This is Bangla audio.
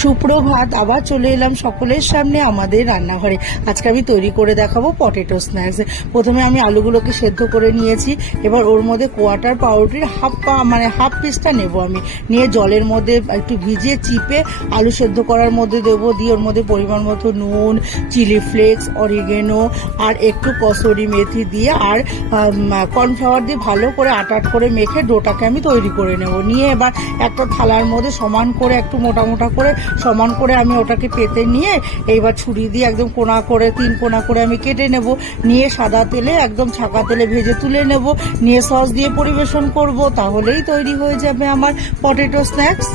সুপ্রভাত, আবার চলে এলাম সকলের সামনে আমাদের রান্নাঘরে। আজকে আমি তৈরি করে দেখাবো পটেটো স্ন্যাক্স প্রথমে আমি আলুগুলোকে সেদ্ধ করে নিয়েছি। এবার ওর মধ্যে কোয়াটার পাউরুটির হাফ পা মানে হাফ পিসটা নেব আমি। নিয়ে জলের মধ্যে একটু ভিজিয়ে চিপে আলু সেদ্ধ করার মধ্যে দেবো। দিয়ে ওর মধ্যে পরিমাণ মতো নুন চিলি ফ্লেক্স অরিগেনো আর একটু কসুরি মেথি দিয়ে আর কর্নফ্লাওয়ার দিয়ে ভালো করে আটাট করে মেখে ডোটাকে আমি তৈরি করে নেব। নিয়ে এবার একটা থালার মধ্যে সমান করে একটু মোটা মোটা করে সমান করে আমি ওটাকে পেতে নিয়ে এইবার ছুরি দিয়ে একদম কোনা করে, তিন কোনা করে আমি কেটে নেব। নিয়ে সাদা তেলে, একদম ছাকা তেলে ভেজে তুলে নেব। নিয়ে সস দিয়ে পরিবেশন করব, তাহলেই তৈরি হয়ে যাবে আমার পটেটো স্ন্যাক্স